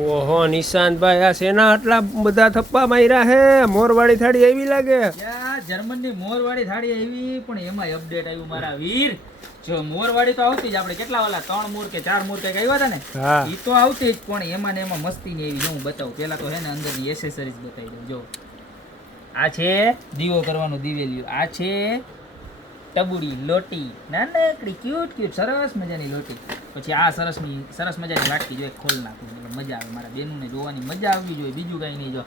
ઓહો નિશાંતભાઈ, આ સેના આટલા બધા થપ્પા માર્યા હે? મોરવાડી થાળી એવી લાગે. જર્મન ની મોરવાડી થાળી એવી, પણ એમાં અપડેટ આવ્યું મારા વીર. જો મોરવાડી તો આવતી જ, આપણે કેટલા વાલા 3 મોર કે 4 મોર કઈક આવ્યા હતા ને, ઈ તો આવતી જ, પણ એમાં ને એમાં મસ્તી ની એવી. હું બતાવું પેલા તો હે ને અંદર ની એસેસરીઝ બતાવી દઉં. જો આ છે દીવો કરવાનું દિવેલિયું, આ છે ટબુડી લોટી, નાનકડી ક્યુટ ક્યુટ સરસ મજાની લોટી. પછી આ સરસ મજાની વાટકી જો ખોલ નાખું એટલે મજા આવે. મારા બેનુને જોવાની મજા આવવી જોઈએ, બીજું કઈ નહીં. જો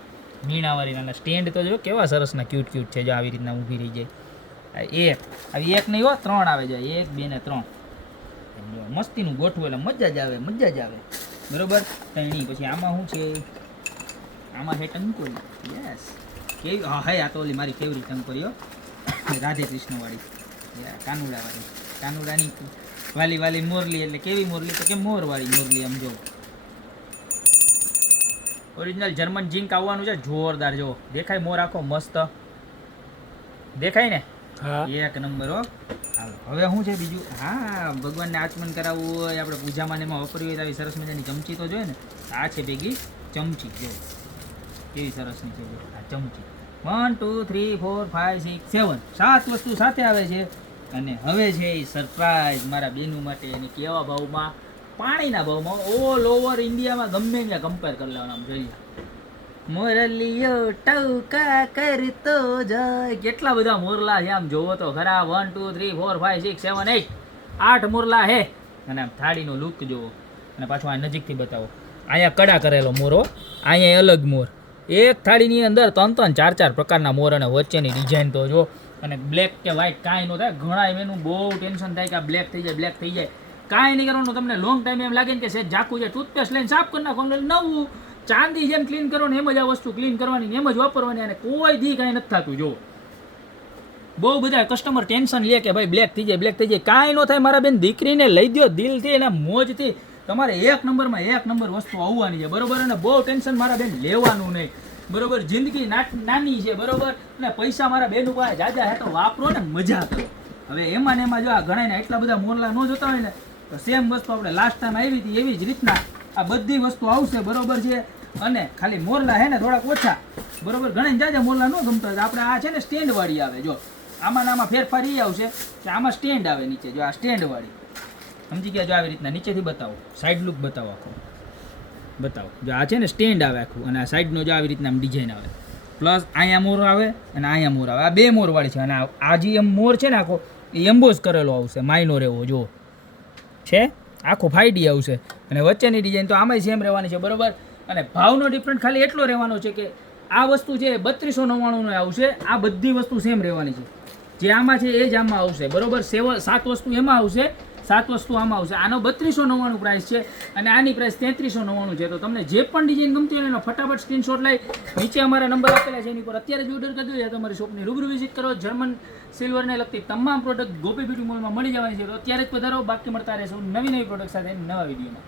મીણાવાળી નાના સ્ટેન્ડ તો જો કેવા સરસના ક્યુટ ક્યુટ છે. જો આવી રીતના ઊભી રહી જાય. એક આવી એક નહીં હો, 3 આવે જાય, 1 2 ને 3. મસ્તીનું ગોઠવું એટલે મજા જ આવે, મજા જ આવે. બરોબર તણી. પછી આમાં શું છે? આમાં છે ટંકોરી. યસ કેવી હા હે, આ તો ઓલી મારી ફેવરિટ ટંકોરીઓ, રાધે કૃષ્ણ વાળી, કાનુડા વાળી. કાનુડાની વાલી વાલી મોરલી. એટલે કેવી મોરલી? તો કે મોર વાળી મોરલી. આમ જો ઓરિજિનલ જર્મન જીંક આવવાનું છે, જોરદાર. જો દેખાય મોર આખો મસ્ત દેખાય ને? એક નંબર હો. હાલો હવે શું છે બીજું? હા, ભગવાનને આચમન કરાવવું હોય, આપણે પૂજામાં એમાં વાપરવી હોય આવી સરસ મજાની ચમચી તો જોઈએ ને. આ છે ભેગી ચમચી. જો કેવી સરસની છે આ ચમચી. 1 2 3 4 5 6 7 વસ્તુ સાથે આવે છે. અને હવે છે એ સરપ્રાઈઝ મારા બેનું માટે. એની કેવા ભાવમાં? પાણીના ભાવમાં. ઓલ ઓવર ઇન્ડિયામાં ગમે ત્યાં કમ્પેર કરી લેવાનું. આમ જોઈએ મોરલીઓ ટવકા કરતો જાય. કેટલા બધા મોરલા છે આમ જોવો તો ખરા. 1 2 3 4 5 6 7 8 8 મોરલા હે. અને આમ થાળીનો લુક જોવો. અને પાછું આ નજીકથી બતાવો. અહીંયા કડા કરેલો મોરો, અહીંયા અલગ મોર. એક થાળીની અંદર 3 4 4 પ્રકારના મોર અને વચ્ચેની ડિઝાઇન તો જો. અને બ્લેક કે વ્હાઈટ કાંઈ ન થાય. ઘણા એનું બહુ ટેન્શન થાય કે આ બ્લેક થઈ જાય, બ્લેક થઈ જાય. કાંઈ નહીં કરવાનું. તમને લોંગ ટાઈમ એમ લાગે ને કે સેજ ઝાકું છે, ટૂથપેસ્ટ લઈને સાફ કરી નાખો, નવું ચાંદી જેમ ક્લીન કરો ને એમ જ આ વસ્તુ ક્લીન કરવાની, એમ જ વાપરવાની. અને કોઈ દી કાંઈ નથી થતું. જો બહુ બધા કસ્ટમર ટેન્શન લે કે ભાઈ બ્લેક થઈ જાય, બ્લેક થઈ જાય. કાંઈ ન થાય. મારા બેન દીકરીને લઈ દો દિલથી, એના મોજથી. તમારે 1 નંબરમાં 1 નંબર વસ્તુ આવવાની છે. બરોબર? અને બહુ ટેન્શન મારા બેન લેવાનું નહીં. બરોબર? જિંદગી નાની છે. બરોબર? અને પૈસા મારા બેન ઉપર જાજા હે તો વાપરો ને મજા કરો. હવે એમાં ને એમાં જો આ ગણાયને એટલા બધા મોરલા ન જોતા હોય ને, તો સેમ વસ્તુ આપણે લાસ્ટ ટાઈમ આવી હતી એવી જ રીતના આ બધી વસ્તુ આવશે. બરોબર છે? અને ખાલી મોરલા હે ને થોડાક ઓછા. બરોબર? ઘણા જાજા મોરલા ન ગમતા હોય આપણે આ છે ને સ્ટેન્ડ વાળી આવે. જો આમાં આમાં ફેરફાર એ આવશે કે આમાં સ્ટેન્ડ આવે નીચે. જો આ સ્ટેન્ડ વાળી સમજી ગયા? જો આવી રીતના નીચેથી બતાવો, સાઈડ લુક બતાવો આખો બતાવો. જો આ છે ને સ્ટેન્ડ આવે આખું, અને આ સાઈડનો જો આવી રીતના ડિઝાઇન આવે. પ્લસ અહીંયા મોર આવે અને અહીંયા મોર આવે. આ 2 મોર વાળી છે. અને આ જે એમ મોર છે ને આખો એ એમ્બોઝ કરેલો આવશે, માઇનોર એવો જો છે. આખો 5D આવશે. અને વચ્ચેની ડિઝાઇન તો આમાંય સેમ રહેવાની છે. બરોબર? અને ભાવનો ડિફરન્ટ ખાલી એટલો રહેવાનો છે કે આ વસ્તુ છે 3299 આવશે. આ બધી વસ્તુ સેમ રહેવાની છે. જે આમાં છે એ જ આમાં આવશે. બરોબર? 7 વસ્તુ એમાં આવશે, 7 વસ્તુ આમાં આવશે. આનો 3299 પ્રાઇસ છે અને આની પ્રાઇસ 3399 છે. તો તમને જે પણ ડિઝાઇન ગમતી હોય એનો ફટાફટ સ્ક્રીનશોટ લઈ નીચે અમારા નંબર આપેલા છે એની પર અત્યારે જ ઓર્ડર કરી દો, યા તમારી શોપની રૂબરૂ વિઝિટ કરો. જર્મન સિલ્વરને લગતી તમામ પ્રોડક્ટ ગોપી બ્યુટી મોલમાં મળી જવાની છે. તો અત્યારે જ પધારો. બાકી મળતા રહેશું નવી પ્રોડક્ટ સાથે નવા વિડીયોમાં.